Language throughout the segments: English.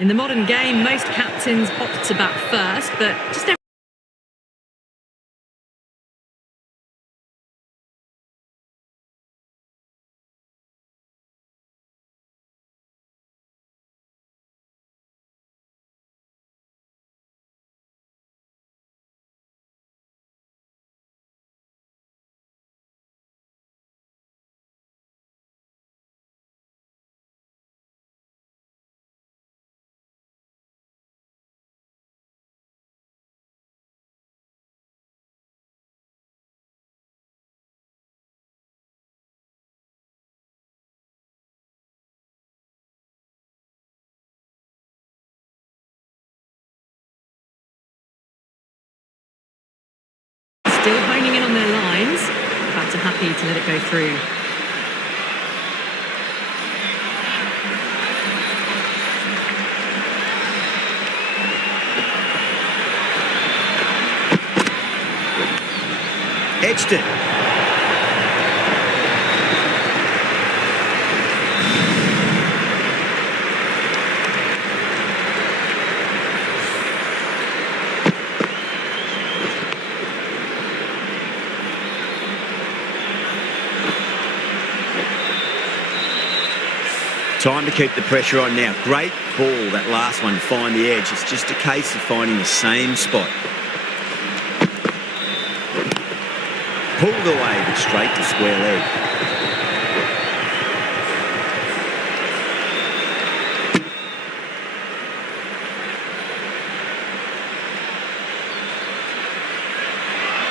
In the modern game, most captains opt to bat first, but just still honing in on their lines. Perhaps happy to let it go through. Edged it. Time to keep the pressure on now. Great ball, that last one, to find the edge. It's just a case of finding the same spot. Pulled away, but straight to square leg.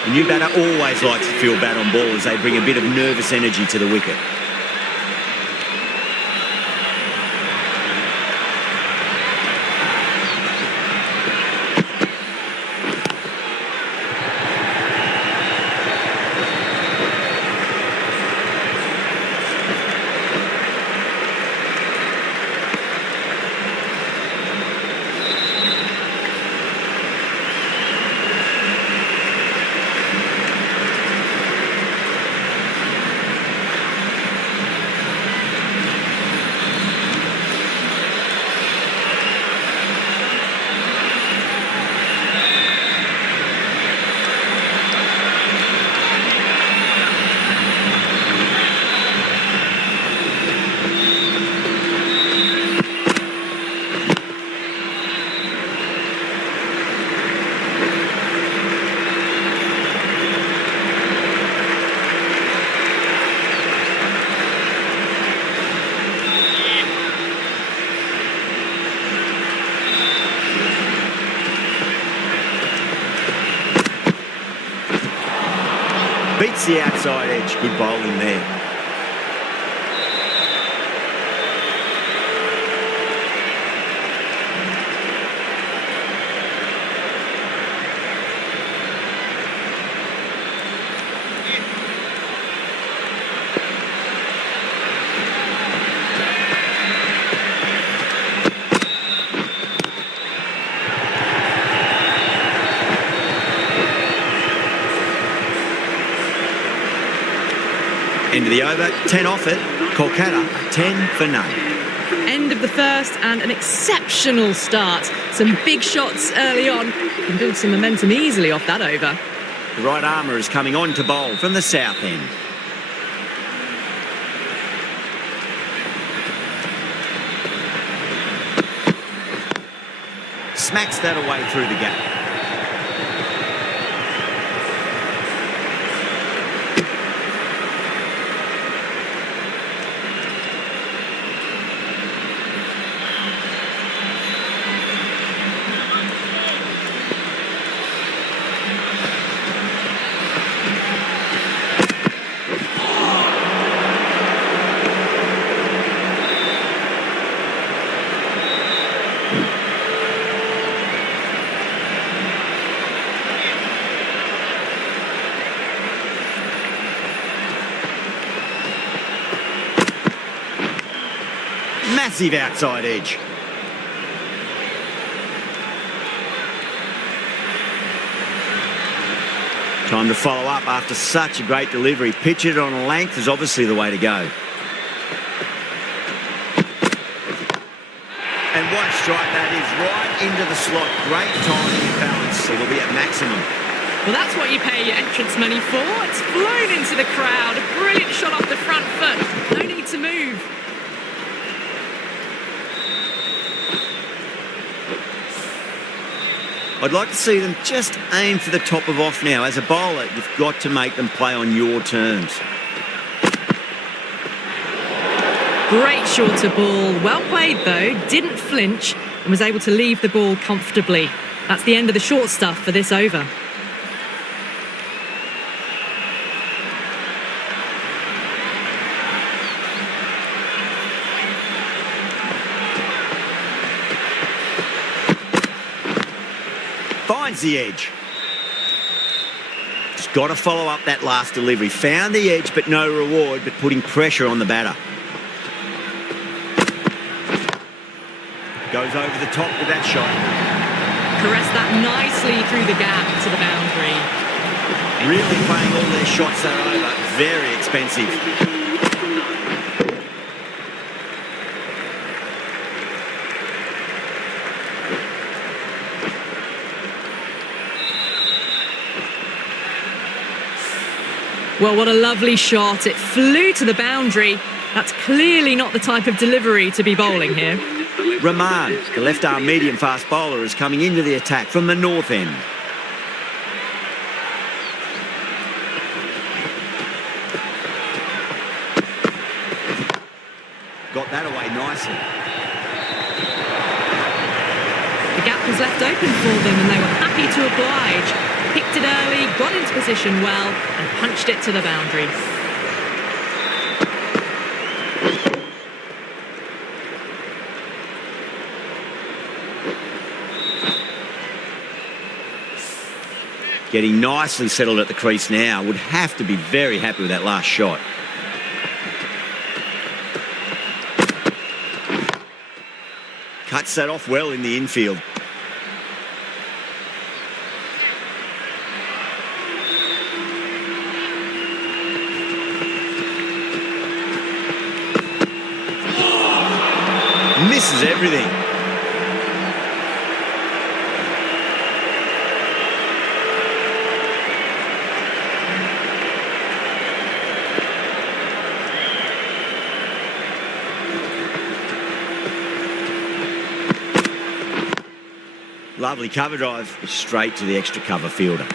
The new batter always likes to feel bat on ball as they bring a bit of nervous energy to the wicket. Beats the outside edge. Good bowling there. End of the over, 10 off it. Kolkata, 10 for none. End of the first and an exceptional start. Some big shots early on. Can build some momentum easily off that over. The right armour is coming on to bowl from the south end. Smacks that away through the gap. Massive outside edge. Time to follow up after such a great delivery. Pitch it on a length is obviously the way to go. And what a strike that is, right into the slot. Great timing and balance. It'll be at maximum. Well, that's what you pay your entrance money for. It's flown into the crowd. A brilliant shot off the front foot. No need to move. I'd like to see them just aim for the top of off now. As a bowler, you've got to make them play on your terms. Great shorter ball. Well played, though. Didn't flinch and was able to leave the ball comfortably. That's the end of the short stuff for this over. Finds the edge. Just got to follow up that last delivery. Found the edge, but no reward, but putting pressure on the batter. Goes over the top with that shot. Caressed that nicely through the gap to the boundary. Really playing all their shots that are over. Very expensive. Well, what a lovely shot. It flew to the boundary. That's clearly not the type of delivery to be bowling here. Rahman, the left-arm medium-fast bowler, is coming into the attack from the north end. Got that away nicely. The gap was left open for them and they were happy to oblige. Picked it early, got into position well and punched it to the boundary. Getting nicely settled at the crease now. Would have to be very happy with that last shot. Cuts that off well in the infield. Misses everything. Lovely cover drive, straight to the extra cover fielder.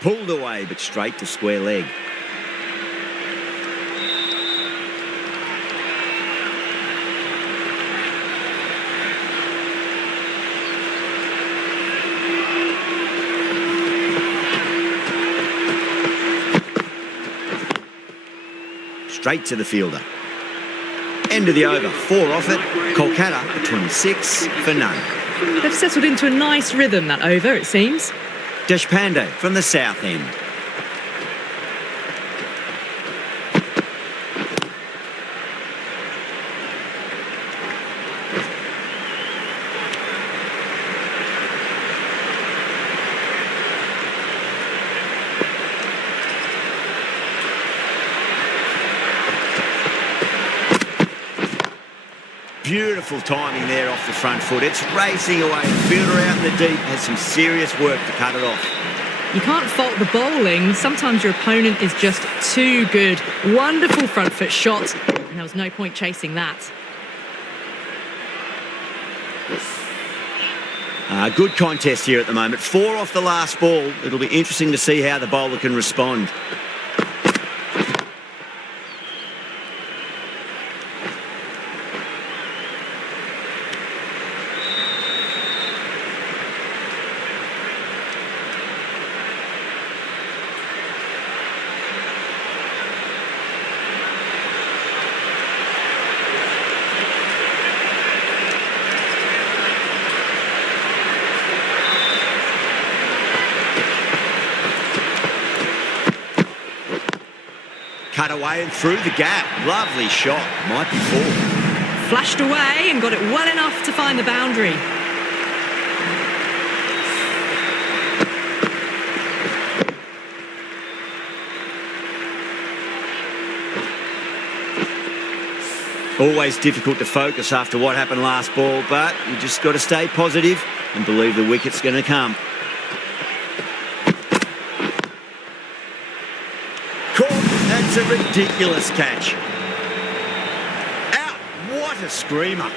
Pulled away, but straight to square leg. Straight to the fielder. End of the over. 4 off it. Kolkata at 26 for none. They've settled into a nice rhythm, that over, it seems. Deshpande from the south end. Beautiful timing there off the front foot. It's racing away. The fielder out in the deep has some serious work to cut it off. You can't fault the bowling. Sometimes your opponent is just too good. Wonderful front foot shot. And there was no point chasing that. Good contest here at the moment. 4 off the last ball. It'll be interesting to see how the bowler can respond. Cut away and through the gap. Lovely shot. Might be 4. Flashed away and got it well enough to find the boundary. Always difficult to focus after what happened last ball, but you just got to stay positive and believe the wicket's going to come. Caught. That's a ridiculous catch. Out. What a screamer.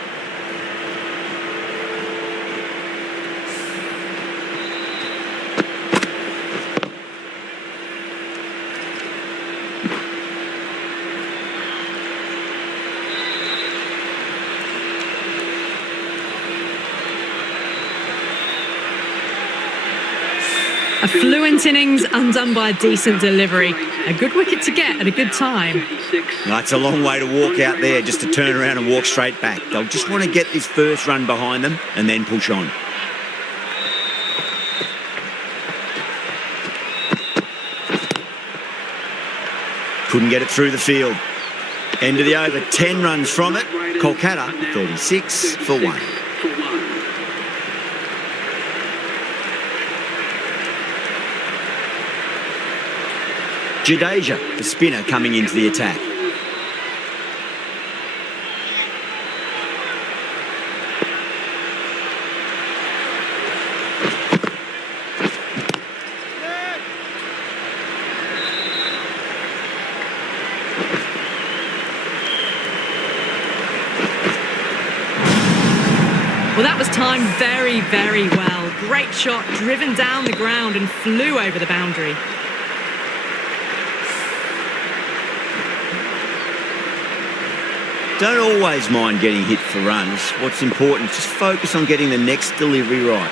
A fluent innings undone by a decent delivery. A good wicket to get at a good time. It's a long way to walk out there just to turn around and walk straight back. They'll just want to get this first run behind them and then push on. Couldn't get it through the field. End of the over, 10 runs from it. Kolkata, 36 for 1. Jadeja, the spinner, coming into the attack. Well, that was timed very, very well. Great shot, driven down the ground and flew over the boundary. Don't always mind getting hit for runs. What's important is just focus on getting the next delivery right.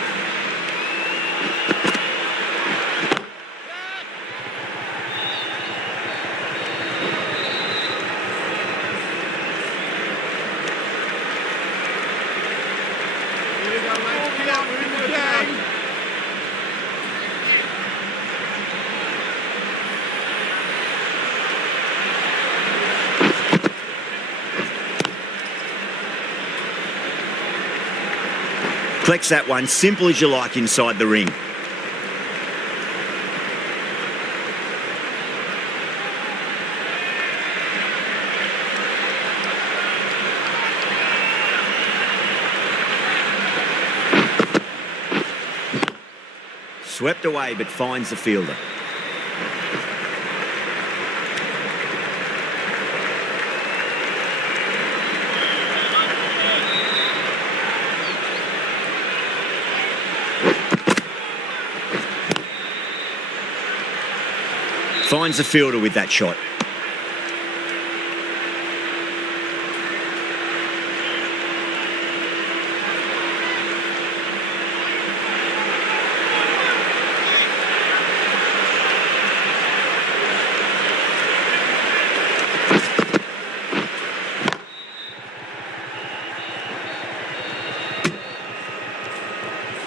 Flex that one, simple as you like, inside the ring. Swept away, but finds the fielder. Finds the fielder with that shot.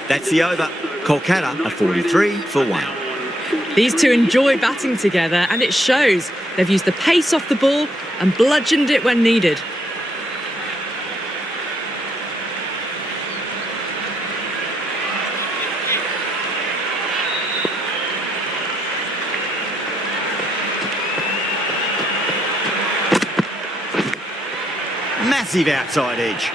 That's the over. Kolkata are 43 for 1. These two enjoy batting together, and it shows. They've used the pace off the ball and bludgeoned it when needed. Massive outside edge.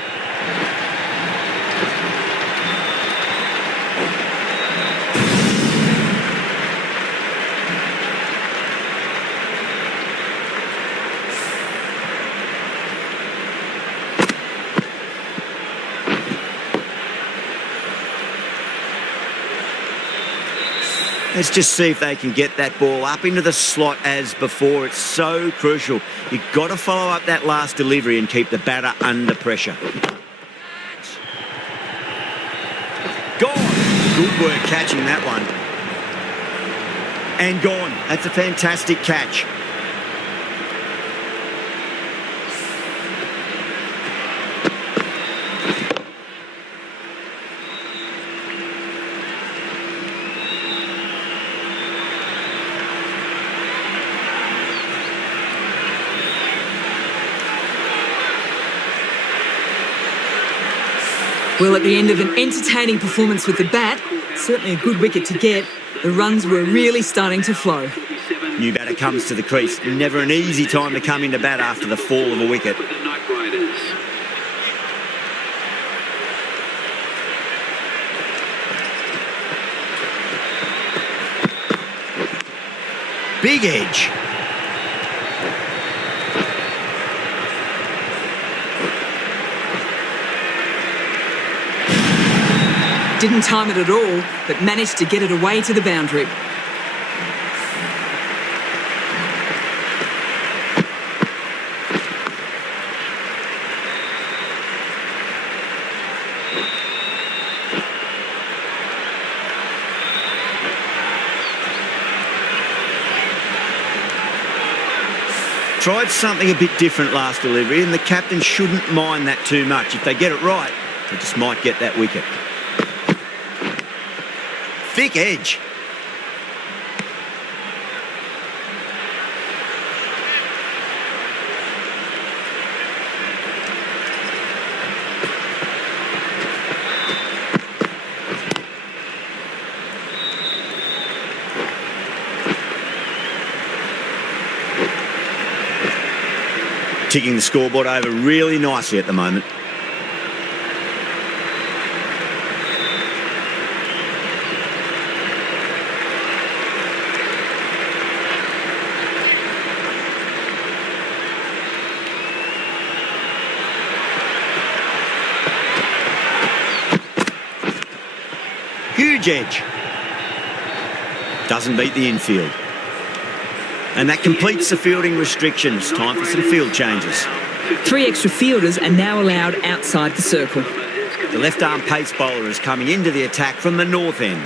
Let's just see if they can get that ball up into the slot as before. It's so crucial. You've got to follow up that last delivery and keep the batter under pressure. Gone. Good work catching that one. And gone. That's a fantastic catch. Well, at the end of an entertaining performance with the bat, certainly a good wicket to get, the runs were really starting to flow. New batter comes to the crease. Never an easy time to come into bat after the fall of a wicket. Big edge. Didn't time it at all, but managed to get it away to the boundary. Tried something a bit different last delivery, and the captain shouldn't mind that too much. If they get it right, they just might get that wicket. Thick edge. Ticking the scoreboard over really nicely at the moment. Huge edge. Doesn't beat the infield. And that completes the fielding restrictions. Time for some field changes. 3 extra fielders are now allowed outside the circle. The left-arm pace bowler is coming into the attack from the north end.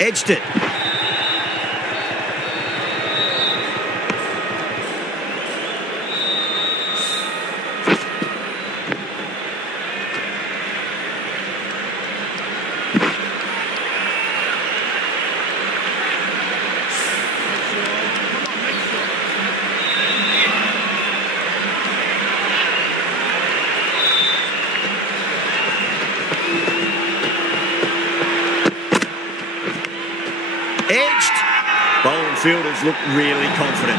Edged it. Edged. Bowling fielders look really confident.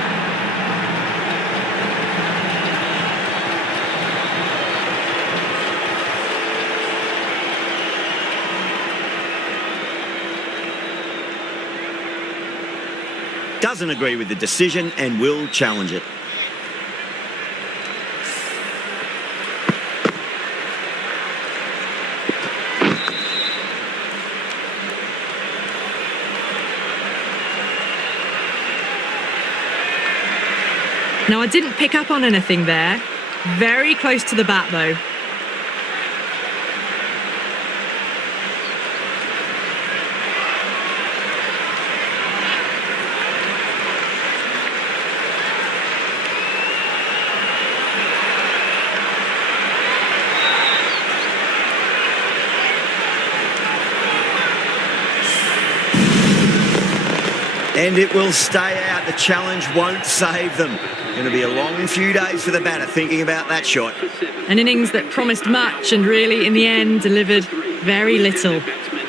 Doesn't agree with the decision and will challenge it. Now, I didn't pick up on anything there. Very close to the bat, though. And it will stay out. The challenge won't save them. Going to be a long few days for the batter thinking about that shot. An innings that promised much and really, in the end, delivered very little.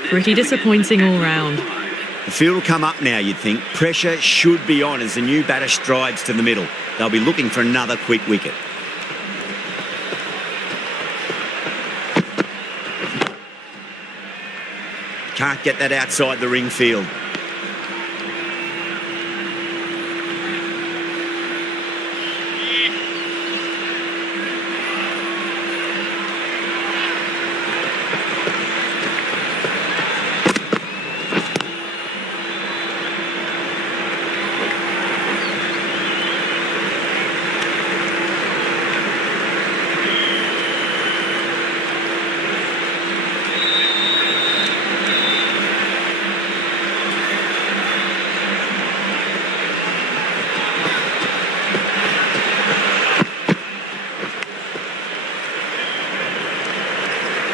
Pretty disappointing all round. The field will come up now, you'd think. Pressure should be on as the new batter strides to the middle. They'll be looking for another quick wicket. Can't get that outside the ring field.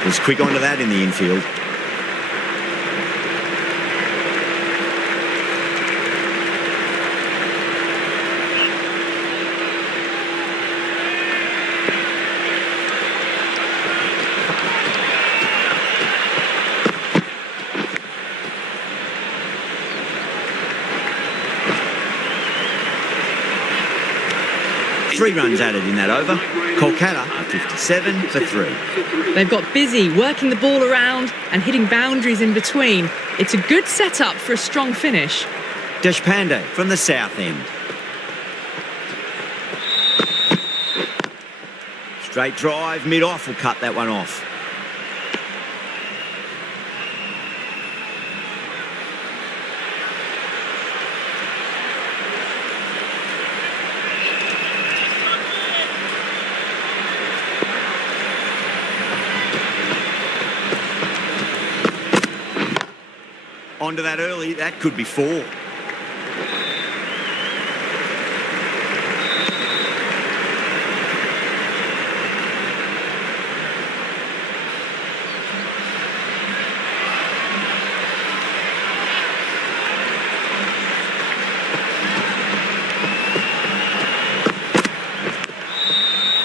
Was quick onto that in the infield. 3 runs added in that over. Kolkata are 57 for 3. They've got busy working the ball around and hitting boundaries in between. It's a good setup for a strong finish. Deshpande from the south end. Straight drive, mid-off will cut that one off. Onto that early, that could be 4.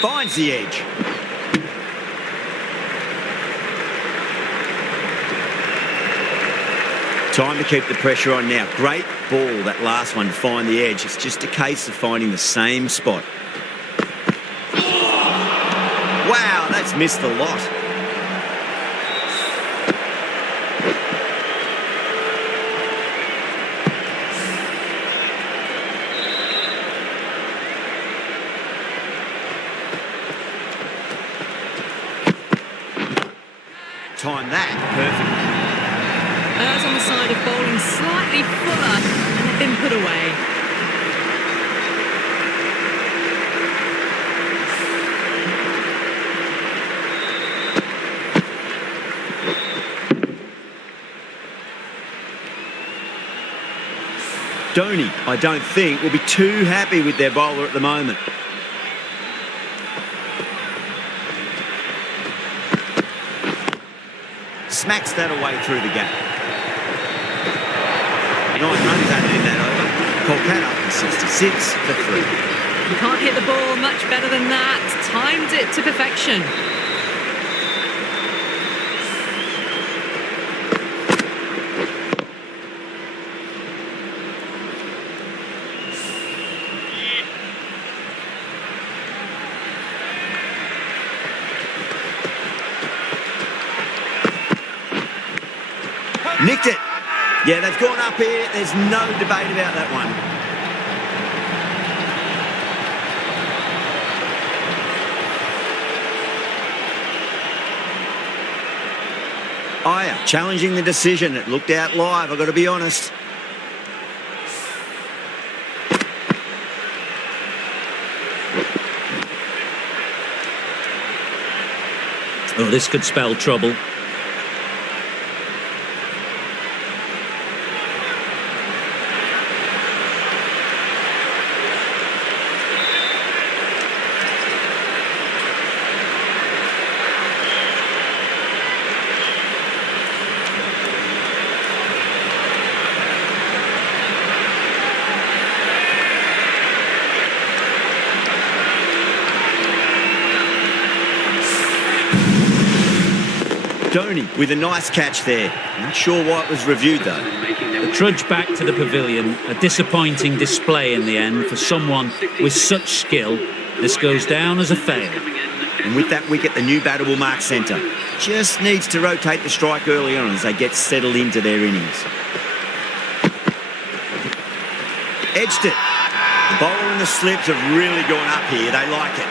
Finds the edge. Time to keep the pressure on now. Great ball, that last one, to find the edge. It's just a case of finding the same spot. Wow, that's missed a lot. Time that perfectly. Errs on the side of bowling slightly fuller and they've been put away. Dhoni, I don't think, will be too happy with their bowler at the moment. Smacks that away through the gap. 9 runs added in that over. Kolkata 66 for 3. You can't hit the ball much better than that. Timed it to perfection. Nicked it. Yeah, they've gone up here. There's no debate about that one. Iyer challenging the decision. It looked out live, I've got to be honest. Oh, this could spell trouble. Dhoni with a nice catch there. Not sure why it was reviewed though. The trudge back to the pavilion, a disappointing display in the end for someone with such skill. This goes down as a fail. And with that wicket, the new batter will mark centre. Just needs to rotate the strike early on as they get settled into their innings. Edged it. The bowler and the slips have really gone up here. They like it.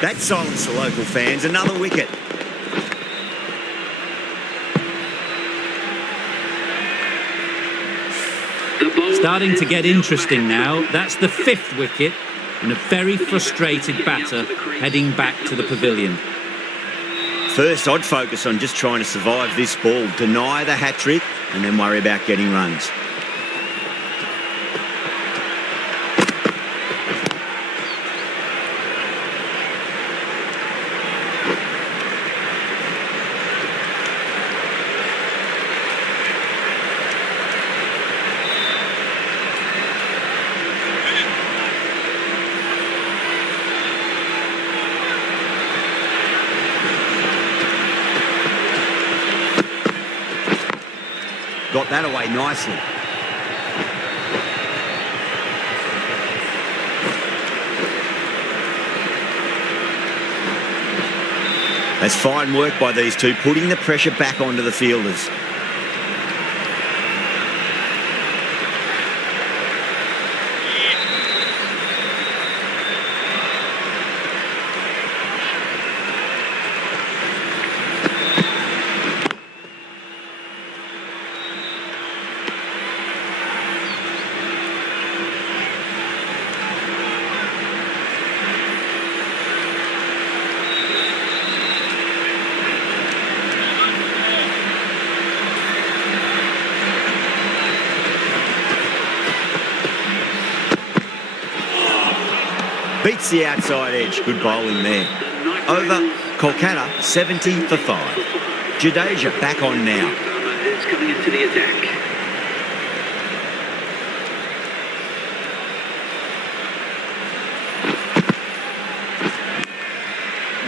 That silenced the local fans. Another wicket. Starting to get interesting now. That's the 5th wicket and a very frustrated batter heading back to the pavilion. First, I'd focus on just trying to survive this ball, deny the hat-trick and then worry about getting runs. Got that away nicely. That's fine work by these two, putting the pressure back onto the fielders. Beats the outside edge. Good bowling there. Over, Kolkata 70 for 5. Jadeja back on now. Is coming into the attack.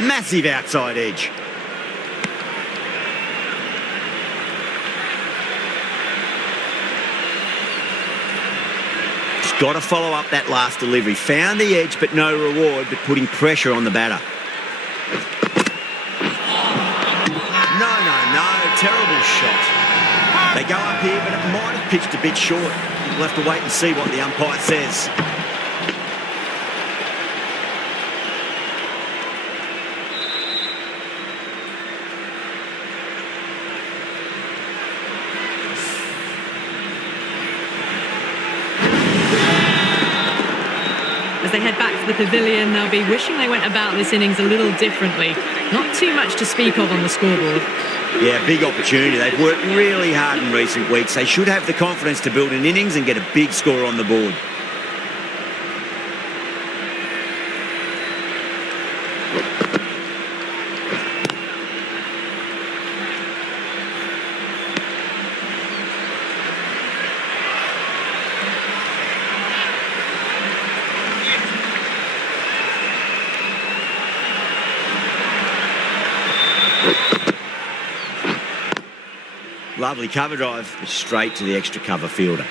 Massive outside edge. Got to follow up that last delivery. Found the edge, but no reward, but putting pressure on the batter. No. Terrible shot. They go up here, but it might have pitched a bit short. We'll have to wait and see what the umpire says. As they head back to the pavilion, they'll be wishing they went about this innings a little differently. Not too much to speak of on the scoreboard. Yeah, big opportunity. They've worked really hard in recent weeks. They should have the confidence to build an innings and get a big score on the board. Lovely cover drive, straight to the extra cover fielder.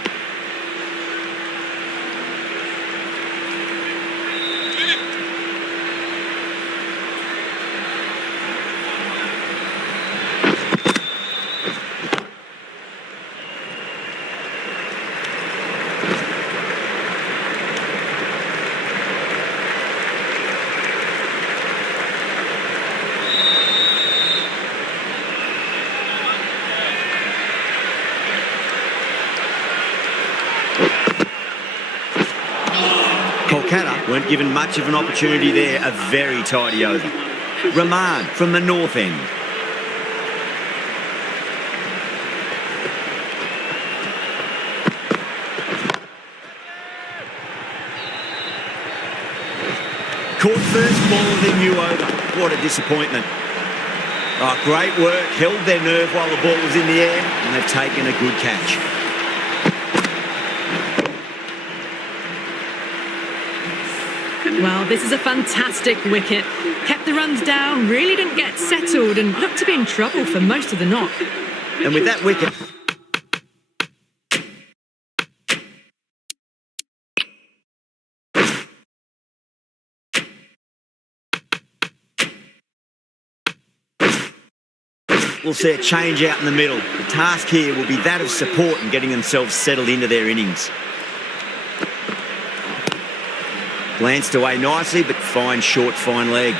Kolkata weren't given much of an opportunity there. A very tidy over. Rahman from the north end. Caught first ball of the new over. What a disappointment. Oh, great work. Held their nerve while the ball was in the air, and they've taken a good catch. Well, this is a fantastic wicket. Kept the runs down, really didn't get settled, and looked to be in trouble for most of the knock. And with that wicket... we'll see a change out in the middle. The task here will be that of support and getting themselves settled into their innings. Glanced away nicely, but fine short, fine leg.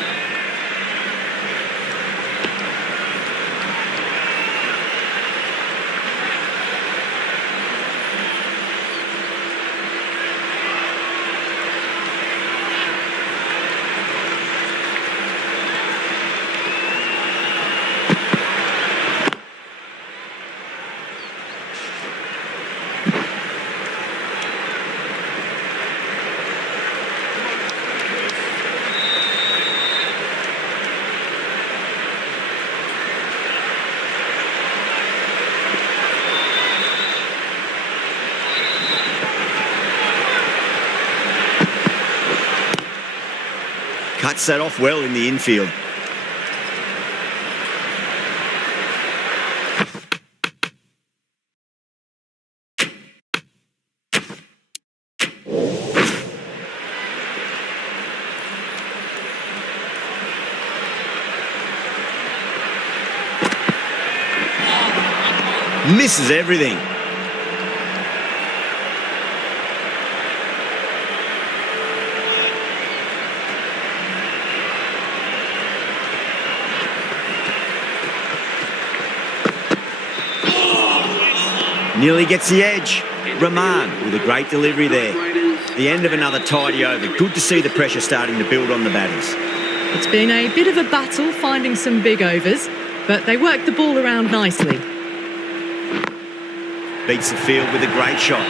Cuts that off well in the infield. Misses everything. Nearly gets the edge. Rahman with a great delivery there. The end of another tidy over. Good to see the pressure starting to build on the batters. It's been a bit of a battle finding some big overs, but they worked the ball around nicely. Beats the field with a great shot.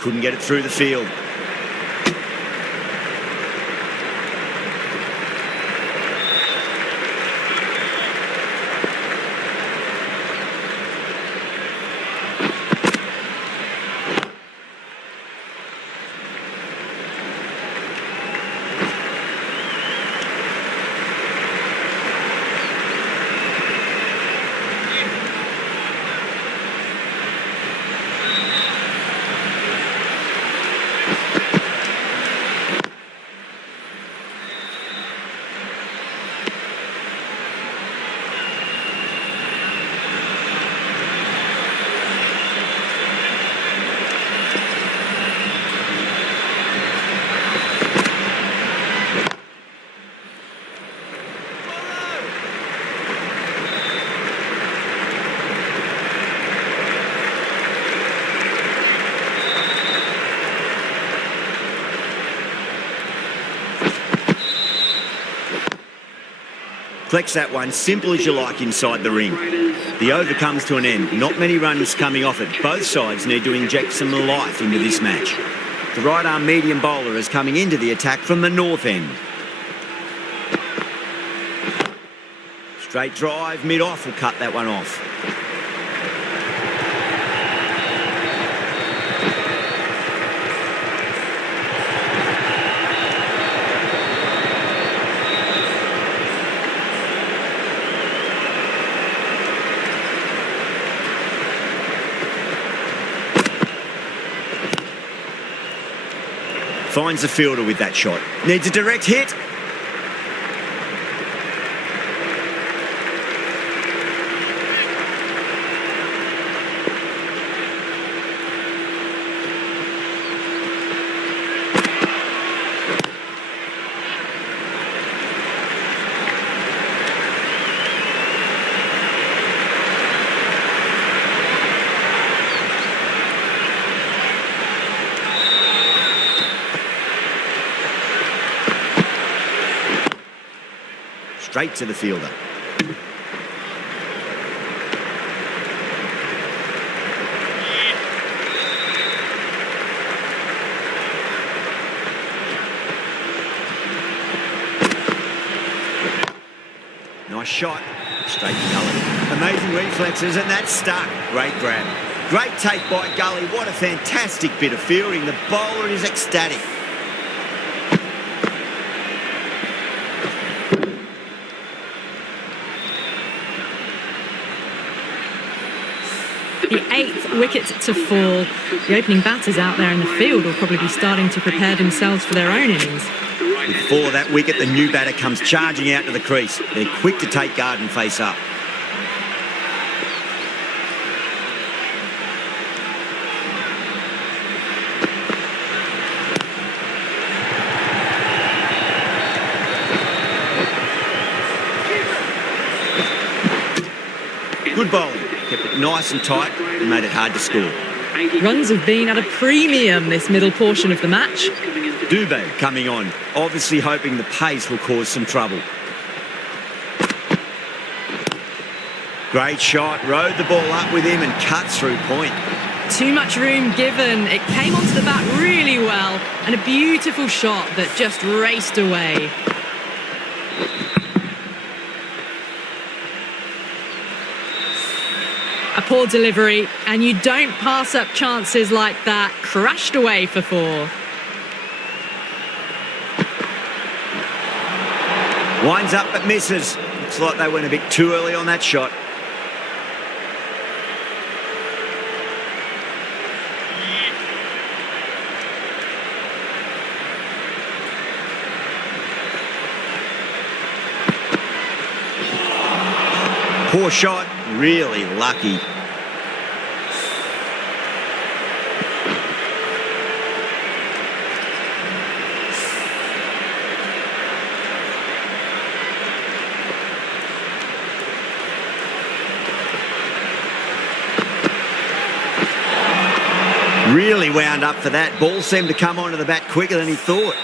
Couldn't get it through the field. Flex that one, simple as you like inside the ring. The over comes to an end. Not many runs coming off it. Both sides need to inject some life into this match. The right-arm medium bowler is coming into the attack from the north end. Straight drive, mid-off will cut that one off. Finds the fielder with that shot. Needs a direct hit. Straight to the fielder. Nice shot. Straight to Gully. Amazing reflexes, and that's stuck. Great grab. Great take by Gully. What a fantastic bit of fielding. The bowler is ecstatic. The 8th wicket to fall. The opening batters out there in the field will probably be starting to prepare themselves for their own innings. Before that wicket, the new batter comes charging out to the crease. They're quick to take guard and face up. Good bowling. Kept it nice and tight and made it hard to score. Runs have been at a premium this middle portion of the match. Dubé coming on, obviously hoping the pace will cause some trouble. Great shot, rode the ball up with him and cuts through point. Too much room given. It came onto the bat really well, and a beautiful shot that just raced away. A poor delivery, and you don't pass up chances like that. Crashed away for 4. Winds up but misses. Looks like they went a bit too early on that shot. Poor shot, really lucky. Really wound up for that. Ball seemed to come onto the bat quicker than he thought.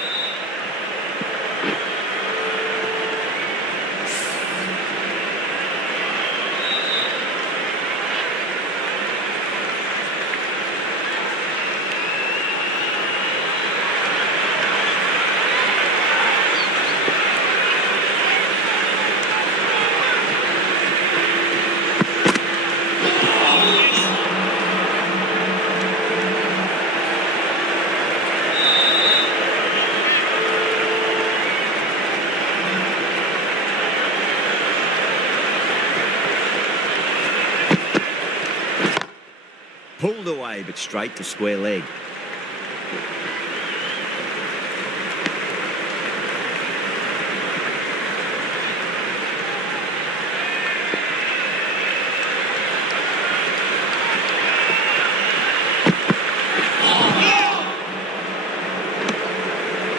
Pulled away, but straight to square leg.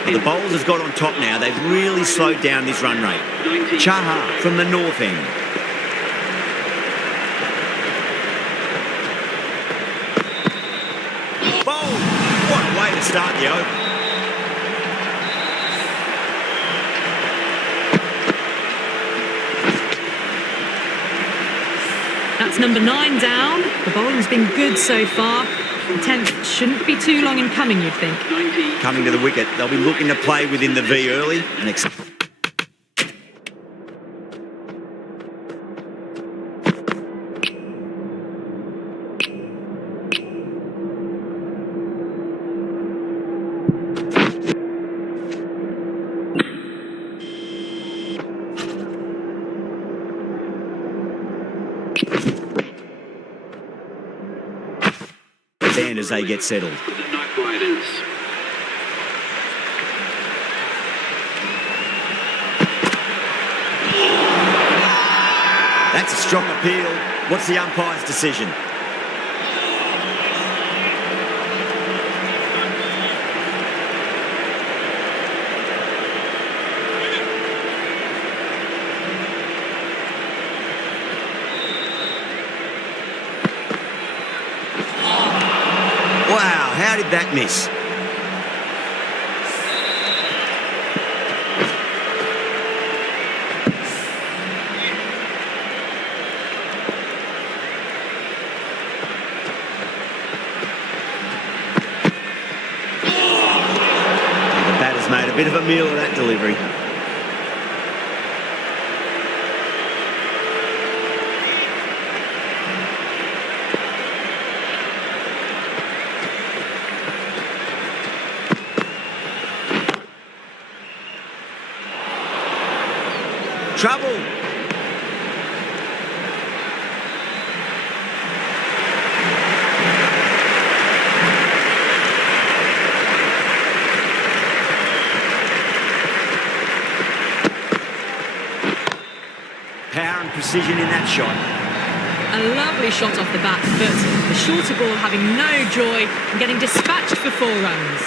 The bowlers have got on top now. They've really slowed down this run rate. Chaha from the north end. To start the over. That's number 9 down. The bowling's been good so far. The 10th shouldn't be too long in coming, you'd think. Coming to the wicket, they'll be looking to play within the V early and stand as they get settled. The Night Riders. That's a strong appeal. What's the umpire's decision? Wow, how did that miss? The batter's made a bit of a meal of that delivery. Trouble. Power and precision in that shot. A lovely shot off the bat, but the shorter ball having no joy and getting dispatched for 4 runs.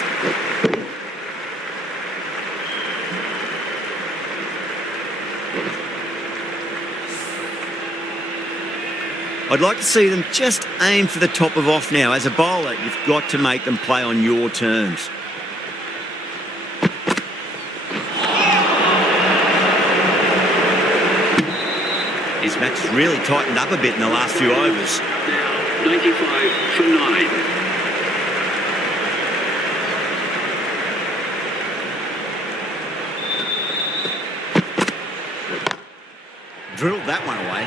I'd like to see them just aim for the top of off now. As a bowler, you've got to make them play on your terms. This match has really tightened up a bit in the last few overs. Now, 95 for 9. Drilled that one away.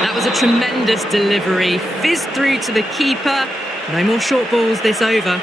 That was a tremendous delivery. Fizzed through to the keeper. No more short balls this over.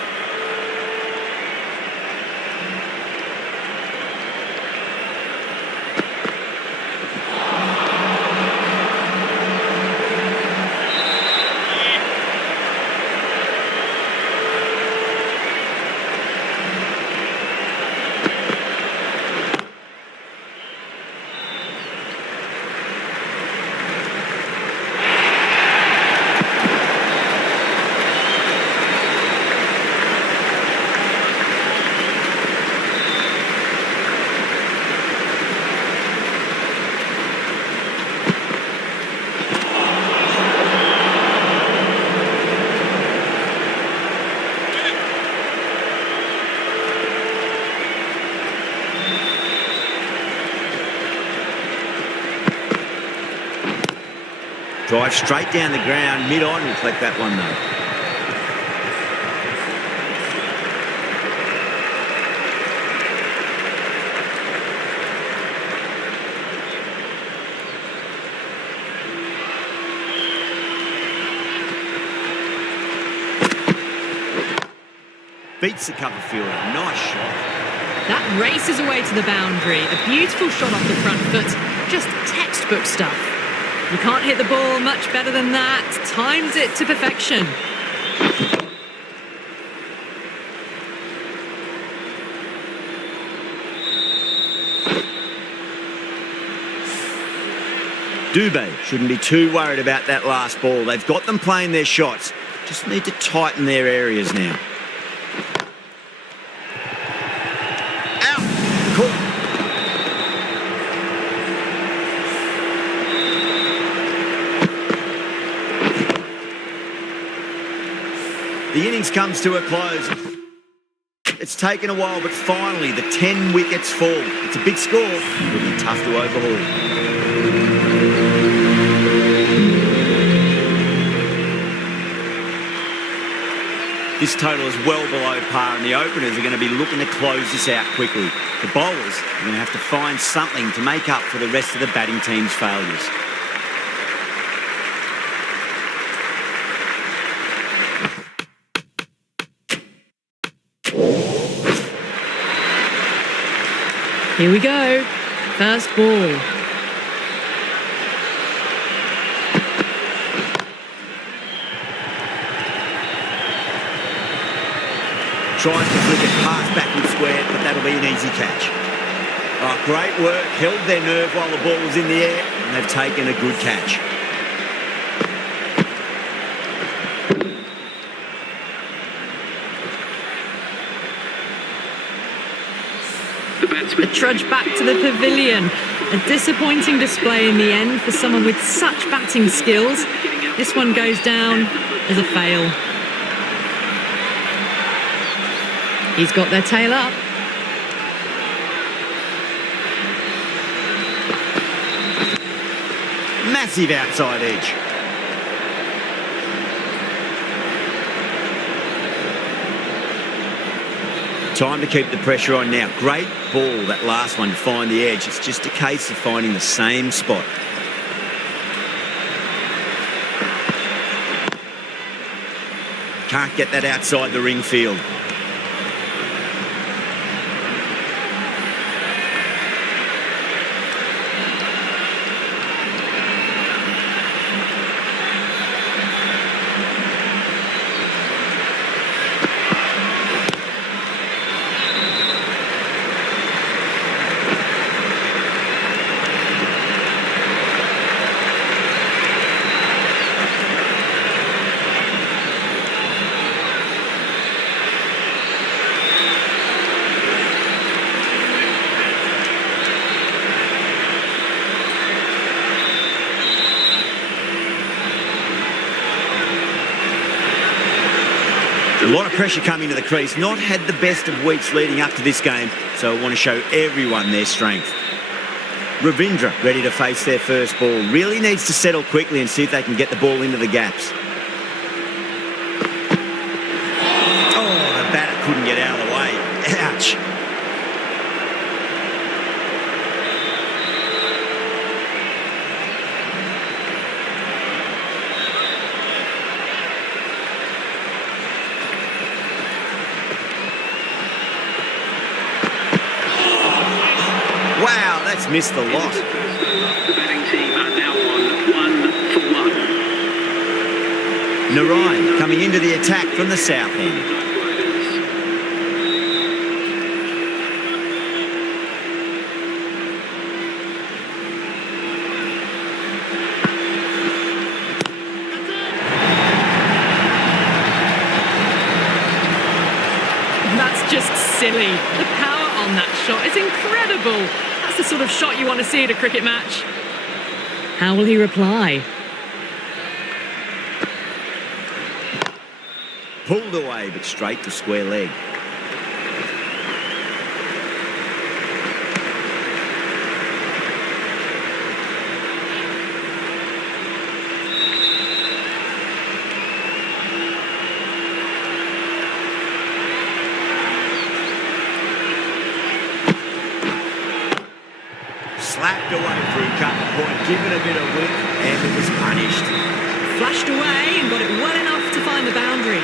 Drive straight down the ground, mid-on will collect that one though. Beats the cover fielder. Nice shot. That races away to the boundary. A beautiful shot off the front foot. Just textbook stuff. You can't hit the ball much better than that. Times it to perfection. Dubé shouldn't be too worried about that last ball. They've got them playing their shots. Just need to tighten their areas now. The innings comes to a close. It's taken a while, but finally the 10 wickets fall. It's a big score. It'll be tough to overhaul. This total is well below par, and the openers are going to be looking to close this out quickly. The bowlers are going to have to find something to make up for the rest of the batting team's failures. Here we go. First ball. Tries to flick it past backward square, but that'll be an easy catch. Oh, great work. Held their nerve while the ball was in the air, and they've taken a good catch. A trudge back to the pavilion. A disappointing display in the end for someone with such batting skills. This one goes down as a fail. He's got their tail up. Massive outside edge. Time to keep the pressure on now. Great ball, that last one, to find the edge. It's just a case of finding the same spot. Can't get that outside the ring field. A lot of pressure coming to the crease. Not had the best of weeks leading up to this game, so I want to show everyone their strength. Ravindra ready to face their first ball. Really needs to settle quickly and see if they can get the ball into the gaps. Oh, the batter couldn't get out of the way. Ouch. Wow, that's missed the lot. The batting team are now on 1 for 1. Narayan coming into the attack from the south end. That's just silly. The power on that shot is incredible. That's the sort of shot you want to see at a cricket match. How will he reply? Pulled away, but straight to square leg. slapped away through cover point, given a bit of width, and it was punished. Flashed away and got it well enough to find the boundary.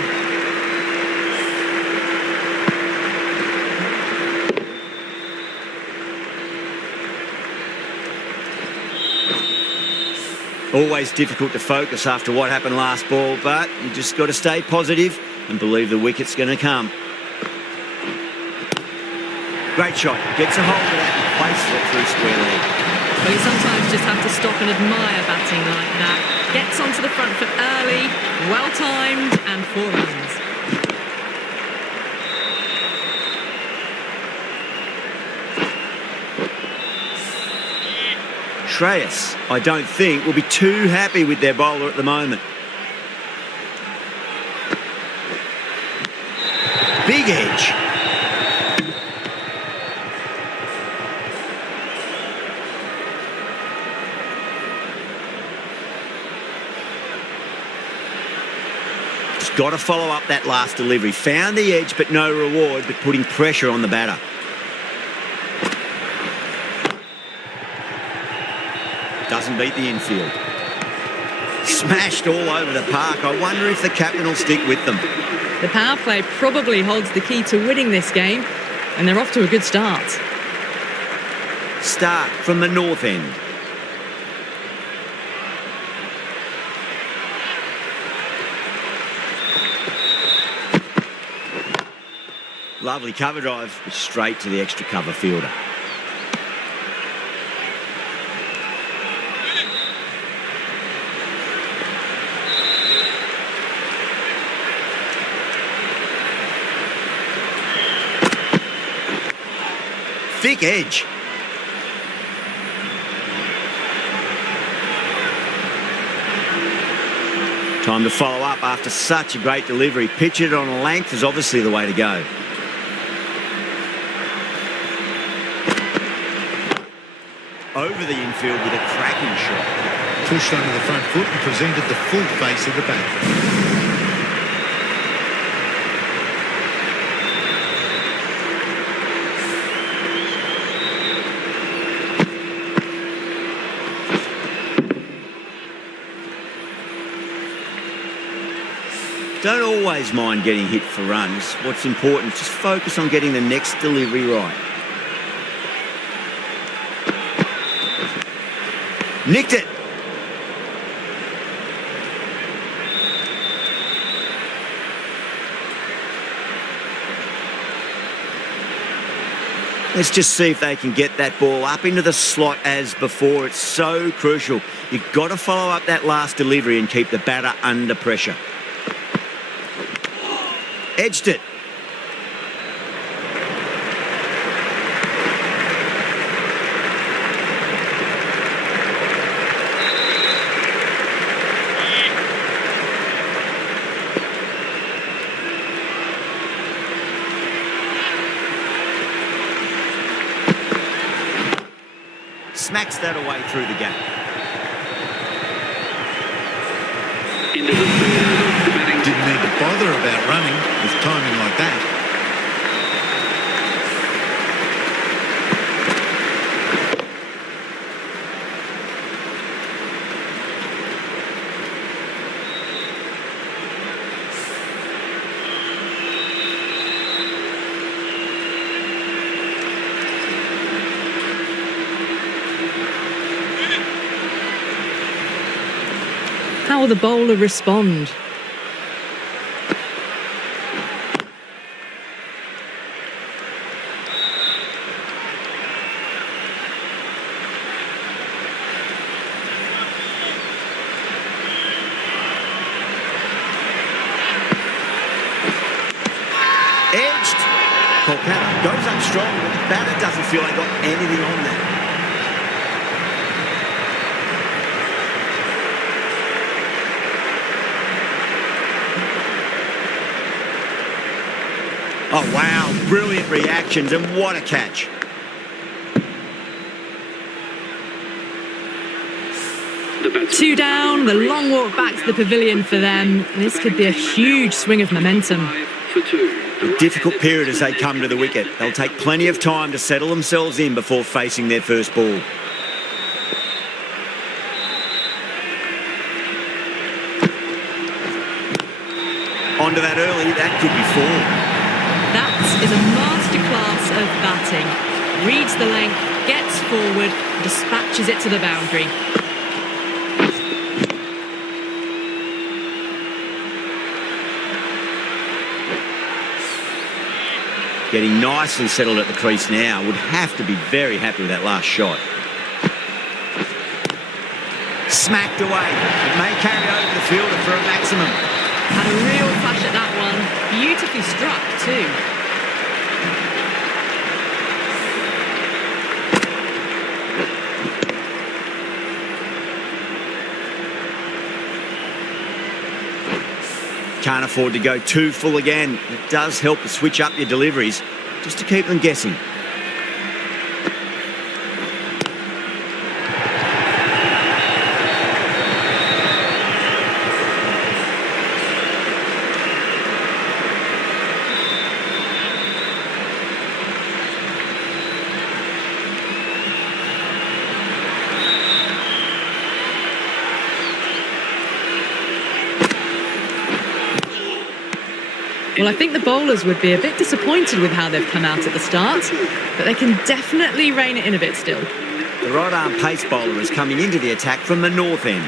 Always difficult to focus after what happened last ball, but you just got to stay positive and believe the wicket's going to come. Great shot. Gets a hold of that and places it through square leg. Well, you sometimes just have to stop and admire batting like that. Gets onto the front foot early, well-timed, and 4 runs. Shreyas, I don't think, will be too happy with their bowler at the moment. Big edge. Just got to follow up that last delivery. Found the edge, but no reward, but putting pressure on the batter. Doesn't beat the infield. Smashed all over the park. I wonder if the captain will stick with them. The power play probably holds the key to winning this game, and they're off to a good start. Start from the north end. Lovely cover drive, straight to the extra cover fielder. Thick edge. Time to follow up after such a great delivery. Pitch it on a length is obviously the way to go. Over the infield with a cracking shot. Pushed under the front foot and presented the full face of the bat. Don't always mind getting hit for runs. What's important is just focus on getting the next delivery right. Nicked it. Let's just see if they can get that ball up into the slot as before. It's so crucial. You've got to follow up that last delivery and keep the batter under pressure. Edged it. Smacks that away through the gap. Into the third, the batting Didn't need to bother about running with timing like that. How will the bowler respond? Edged. Kolkata goes up strong, but the batter doesn't feel they got anything on that. Oh, wow. Brilliant reactions, and what a catch. the batsman. 2 down, the long walk back to the pavilion for them. This could be a huge swing of momentum. 5 for 2. A difficult period as they come to the wicket. They'll take plenty of time to settle themselves in before facing their first ball. onto that early. That could be 4. That is a masterclass of batting. Reads the length, gets forward, dispatches it to the boundary. Getting nice and settled at the crease now. Would have to be very happy with that last shot. Smacked away. It may carry over the fielder for a maximum. Had a real flash at that one. Beautifully struck too. Can't afford to go too full again. It does help to switch up your deliveries just to keep them guessing. Well, I think the bowlers would be a bit disappointed with how they've come out at the start, but they can definitely rein it in a bit still. The right-arm pace bowler is coming into the attack from the north end.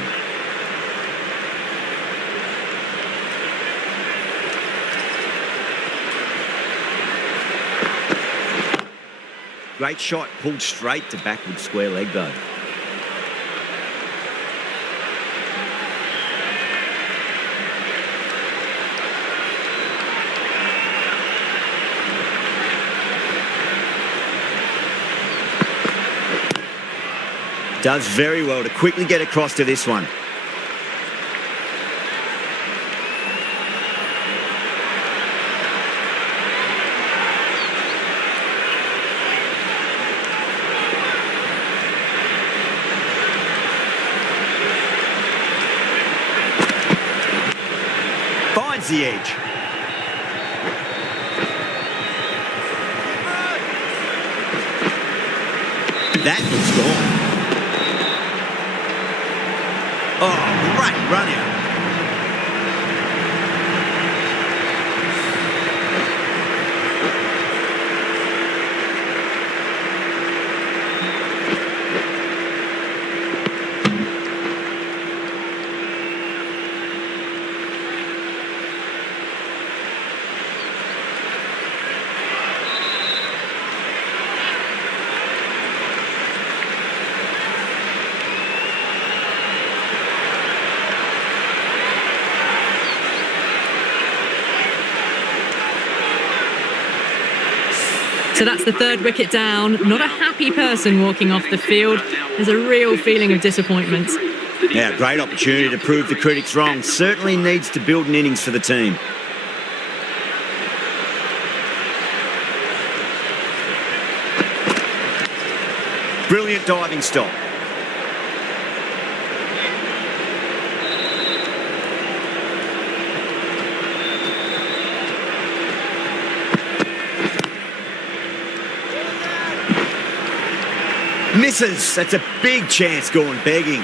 Great shot, pulled straight to backward square leg though. Does very well to quickly get across to this one. Finds the edge. That looks gone. Oh, great run out. So that's the third wicket down. Not a happy person walking off the field. There's a real feeling of disappointment. Now, great opportunity to prove the critics wrong. Certainly needs to build an innings for the team. Brilliant diving stop. Misses. That's a big chance going begging.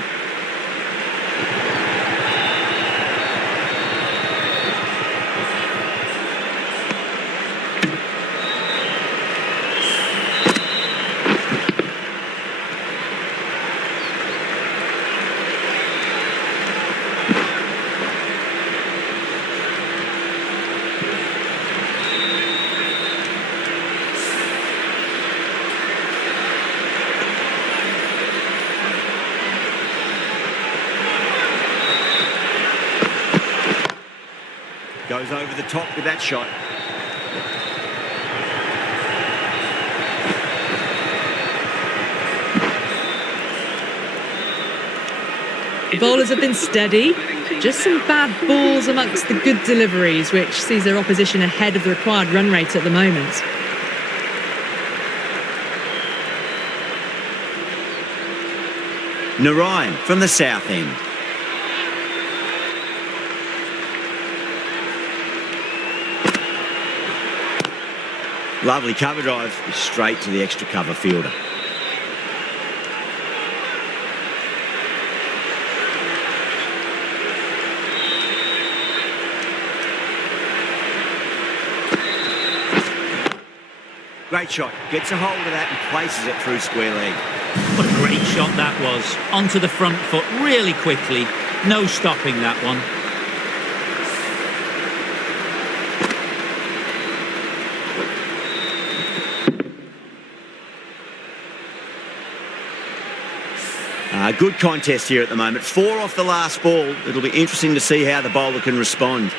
Goes over the top with that shot. The bowlers have been steady. Just some bad balls amongst the good deliveries, which sees their opposition ahead of the required run rate at the moment. Narayan from the south end. Lovely cover drive, straight to the extra cover fielder. Great shot. Gets a hold of that and places it through square leg. What a great shot that was. Onto the front foot really quickly. No stopping that one. Good contest here at the moment. 4 off the last ball. It'll be interesting to see how the bowler can respond.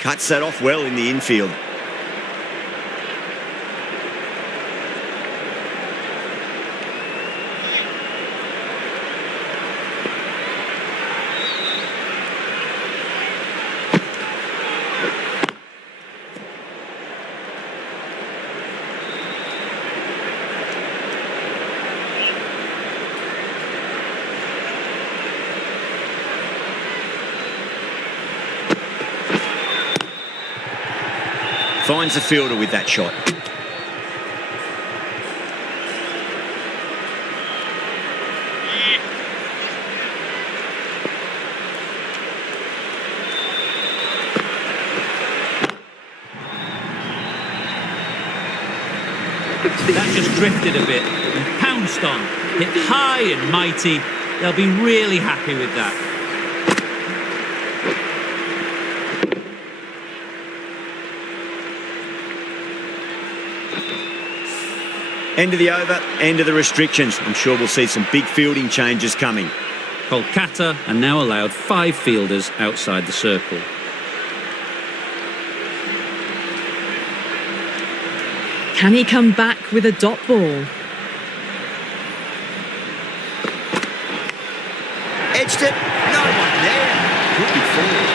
Cuts that off well in the infield. Finds the fielder with that shot. That just drifted a bit and pounced on. Hit high and mighty. They'll be really happy with that. End of the over, end of the restrictions. I'm sure we'll see some big fielding changes coming. Kolkata are now allowed 5 fielders outside the circle. Can he come back with a dot ball? Edged it. No one there. Could be forward.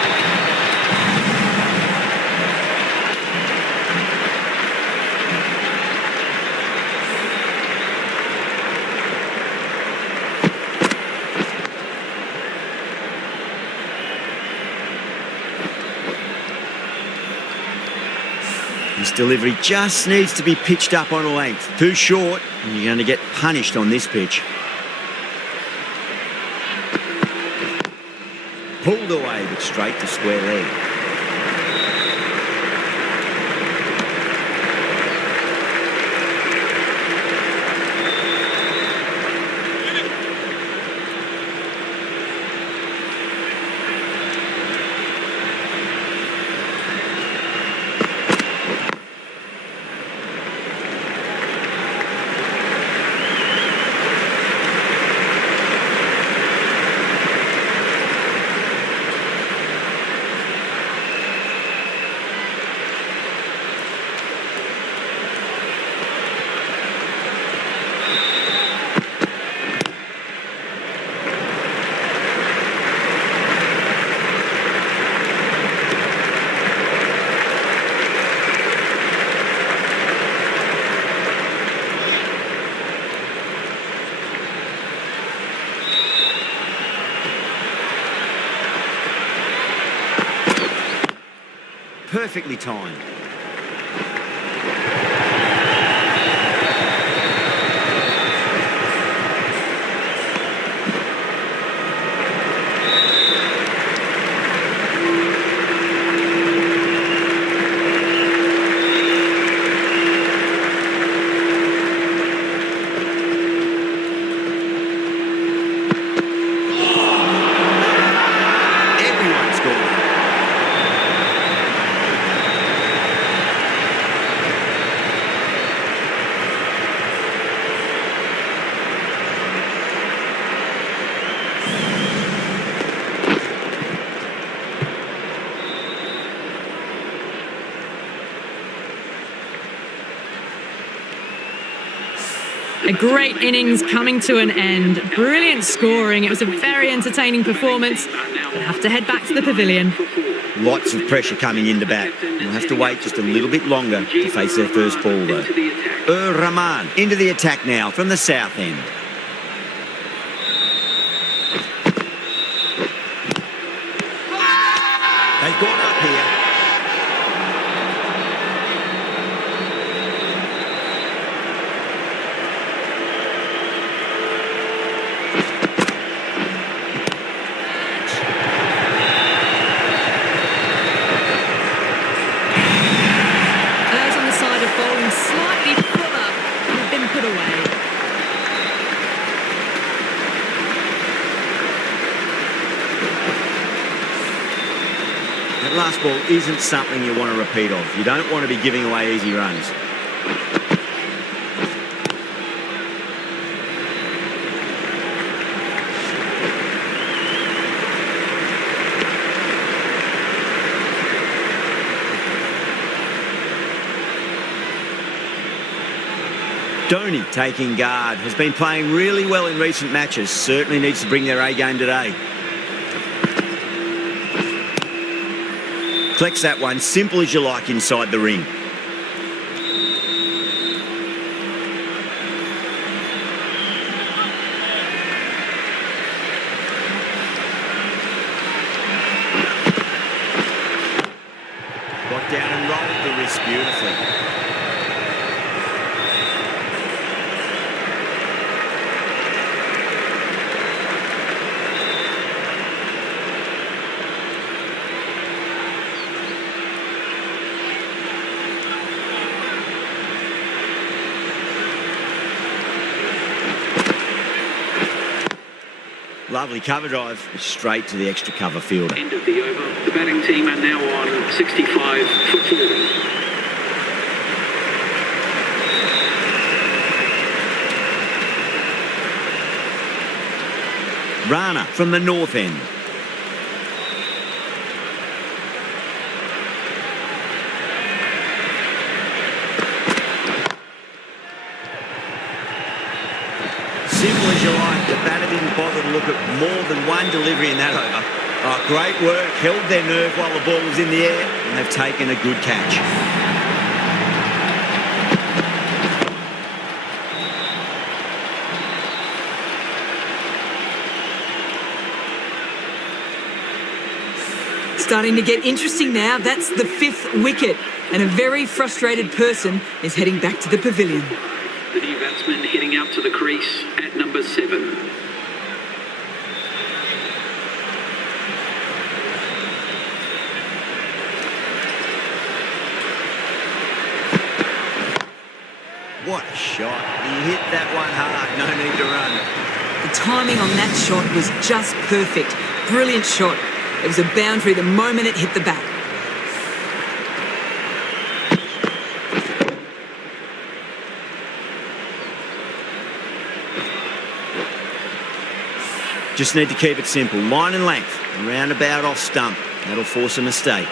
His delivery just needs to be pitched up on a length. Too short, and you're going to get punished on this pitch. Pulled away, but straight to square leg. Perfectly timed. Everyone's gone. A great innings coming to an end. Brilliant scoring. It was a very entertaining performance. We'll have to head back to the pavilion. Lots of pressure coming into bat. We'll have to wait just a little bit longer to face their first ball, though. Rahman into the attack now from the south end. They've gone up here. last ball isn't something you want to repeat of. You don't want to be giving away easy runs. Dhoni taking guard, has been playing really well in recent matches, certainly needs to bring their A game today. Collects that one, simple as you like inside the ring. Got down and rolled the wrist beautifully. Lovely cover drive, straight to the extra cover fielder. End of the over. The batting team are now on 65 for 4. Rana from the north end. Simple as you like, the batter didn't bother to look at more than one delivery in that over. Oh, great work, held their nerve while the ball was in the air, and they've taken a good catch. Starting to get interesting now. That's the 5th wicket, and a very frustrated person is heading back to the pavilion. The new batsman heading out to the crease at number 7. What a shot. He hit that one hard, no need to run. The timing on that shot was just perfect. Brilliant shot. It was a boundary the moment it hit the bat. Just need to keep it simple. Line and length, around about off stump. That'll force a mistake.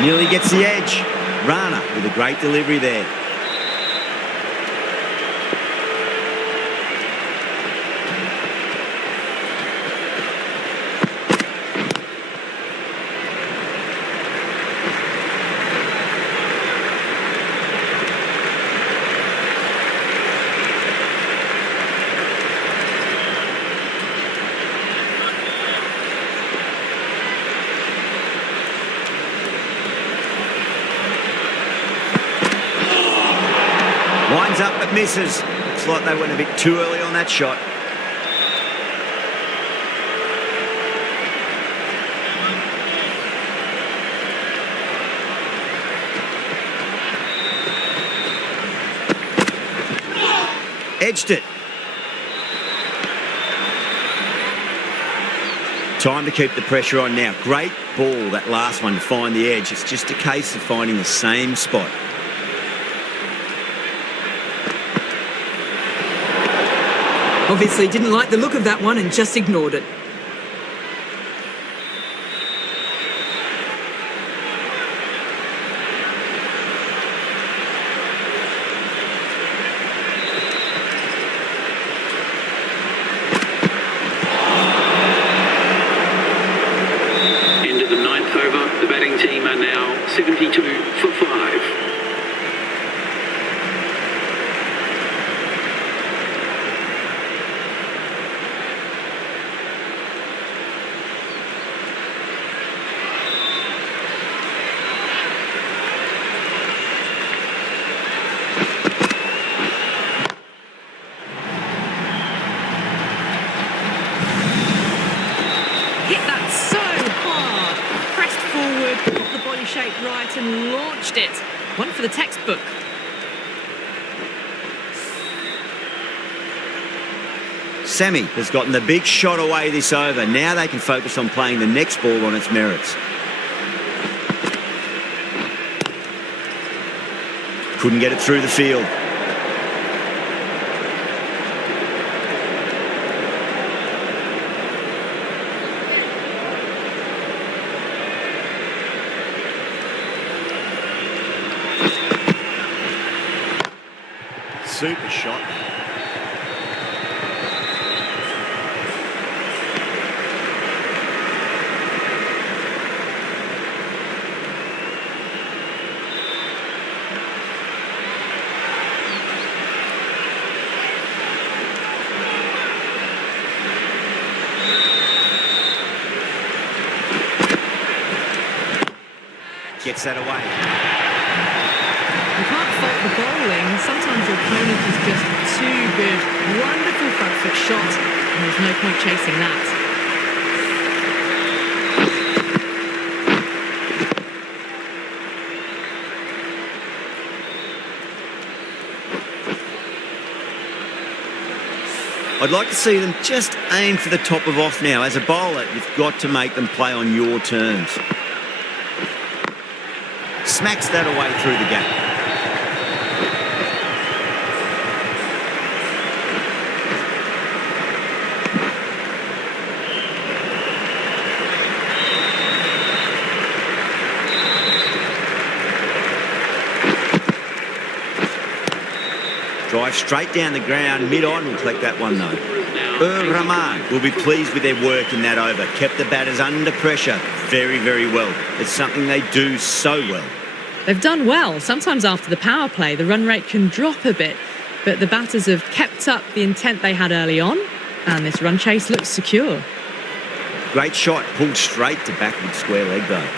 Nearly gets the edge. Rana with a great delivery there. Lines up but misses. Looks like they went a bit too early on that shot. Edged it. Time to keep the pressure on now. Great ball, that last one, to find the edge. It's just a case of finding the same spot. Obviously didn't like the look of that one and just ignored it. End of the 9th over. The batting team are now 72 for 5. Hit that so hard. Pressed forward, got the body shape right and launched it. One for the textbook. Sammy has gotten the big shot away this over. Now they can focus on playing the next ball on its merits. Couldn't get it through the field. Super shot. Gets that away. You can't fault the bowling. Sometimes your opponent is just too good. Wonderful front foot shot, and there's no point chasing that. I'd like to see them just aim for the top of off now. As a bowler, you've got to make them play on your terms. Smacks that away through the gap. Drive straight down the ground. Mid-on will collect that one, though. Rahman will be pleased with their work in that over. Kept the batters under pressure very, very well. It's something they do so well. They've done well. Sometimes after the power play, the run rate can drop a bit, but the batters have kept up the intent they had early on, and this run chase looks secure. Great shot, pulled straight to backward square leg, though.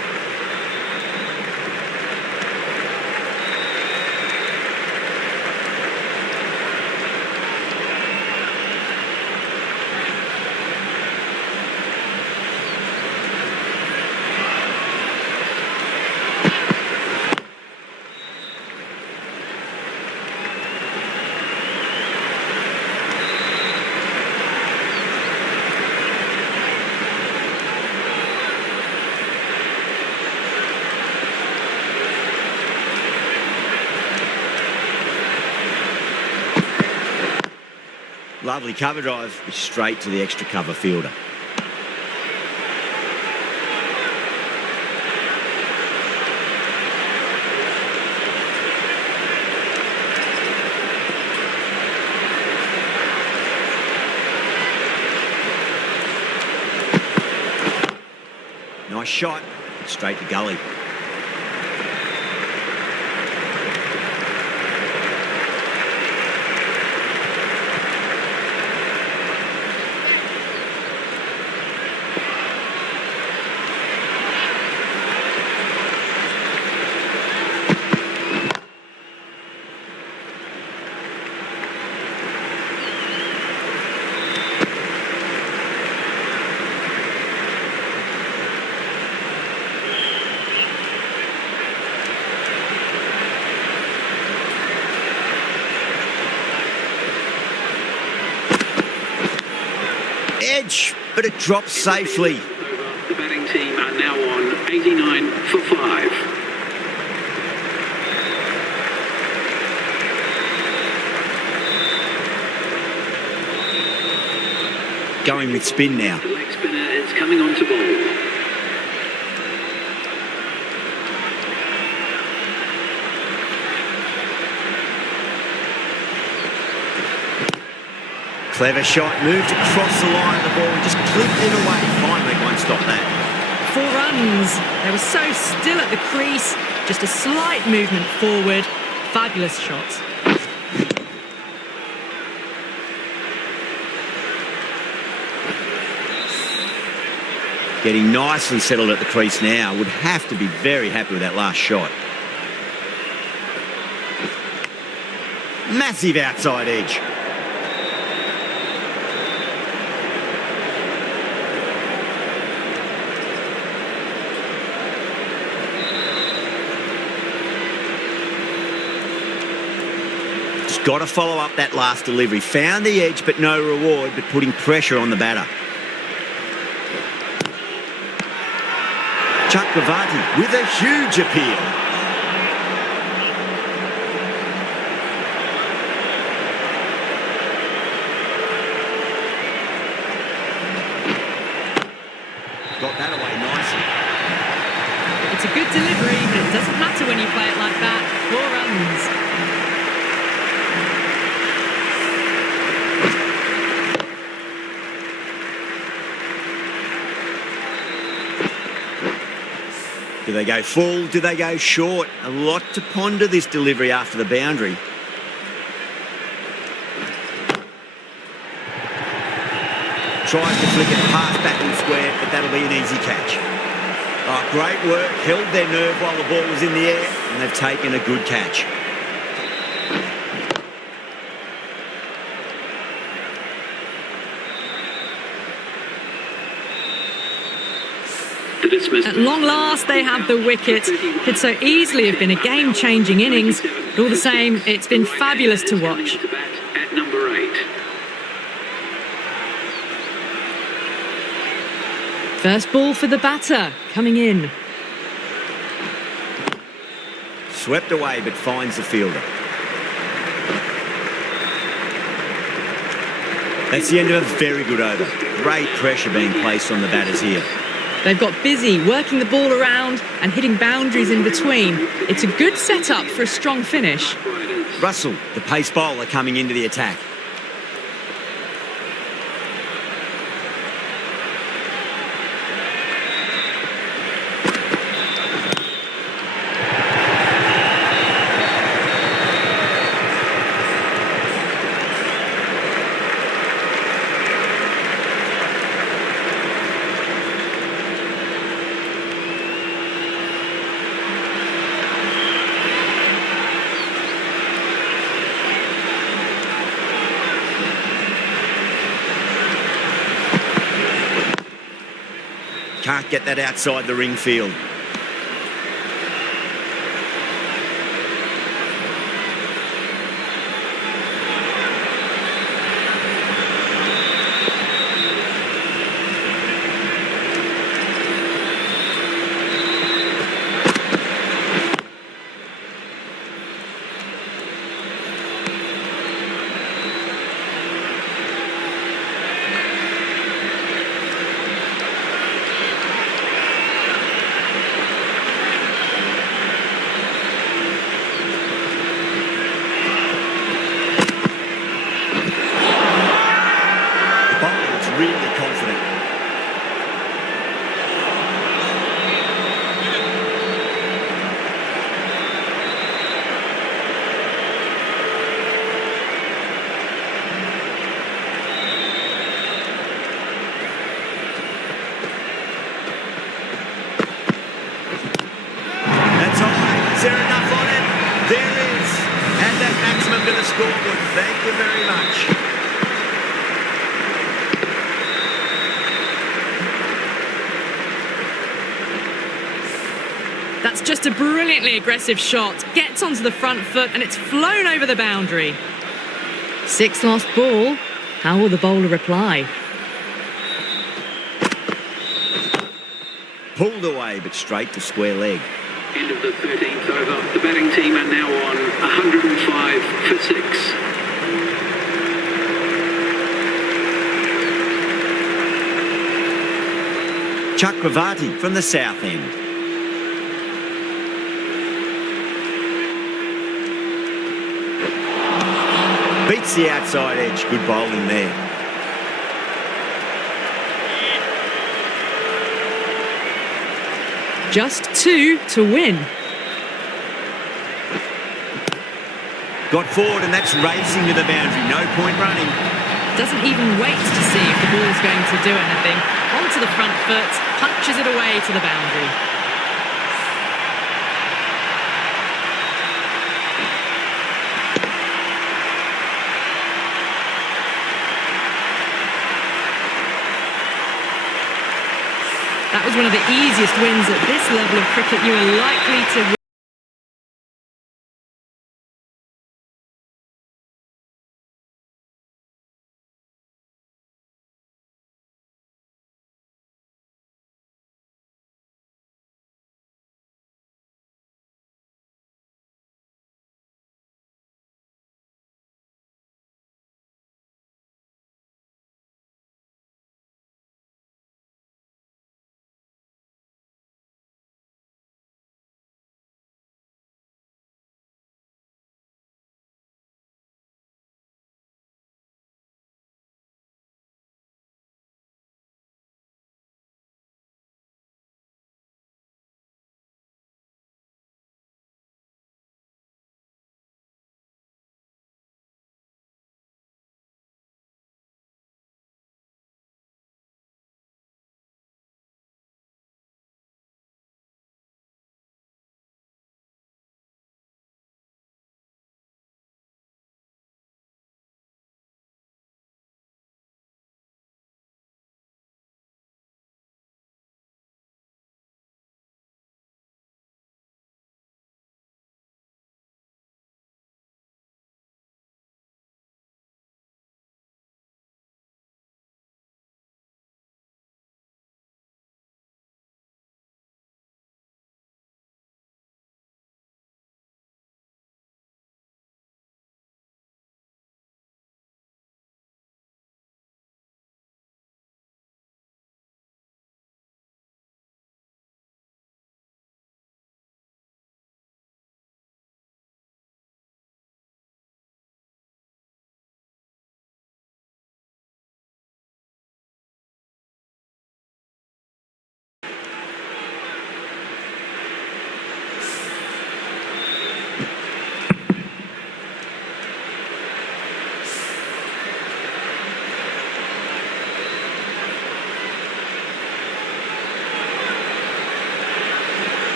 Lovely cover drive, straight to the extra cover fielder. Nice shot, straight to gully. Edge, but it drops safely. The batting team are now on 89 for 5. Going with spin now. The leg spinner is coming on to ball. Clever shot, moved across the line, the ball just clipped it away. Finally won't stop that. 4 runs. They were so still at the crease. Just a slight movement forward. Fabulous shot. Getting nicely settled at the crease now. Would have to be very happy with that last shot. Massive outside edge. Got to follow up that last delivery. Found the edge, but no reward, but putting pressure on the batter. Chakravarti with a huge appeal. Got that away nicely. It's a good delivery, but it doesn't matter when you play it like that. 4 runs. Do they go full? Do they go short? A lot to ponder this delivery after the boundary. Tries to flick it past back and square, but that'll be an easy catch. Oh, great work. Held their nerve while the ball was in the air, and they've taken a good catch. At long last, they have the wicket. Could so easily have been a game-changing innings, but all the same, it's been fabulous to watch. At number 8. First ball for the batter, coming in. Swept away, but finds the fielder. That's the end of a very good over. Great pressure being placed on the batters here. They've got busy working the ball around and hitting boundaries in between. It's a good setup for a strong finish. Russell, the pace bowler, coming into the attack. Can't get that outside the ring field. Really confident. That's high. Is there enough on it? There is. Add that maximum to the scoreboard. Thank you very much. That's just a brilliantly aggressive shot. Gets onto the front foot and it's flown over the boundary. 6th last ball. How will the bowler reply? Pulled away, but straight to square leg. End of the 13th over. The batting team are now on 105 for 6. Chakravarti from the south end. Beats the outside edge. Good bowling there. Just 2 to win. Got forward and that's racing to the boundary. No point running. Doesn't even wait to see if the ball's going to do anything. Onto the front foot, punches it away to the boundary. That was one of the easiest wins at this level of cricket you are likely to win.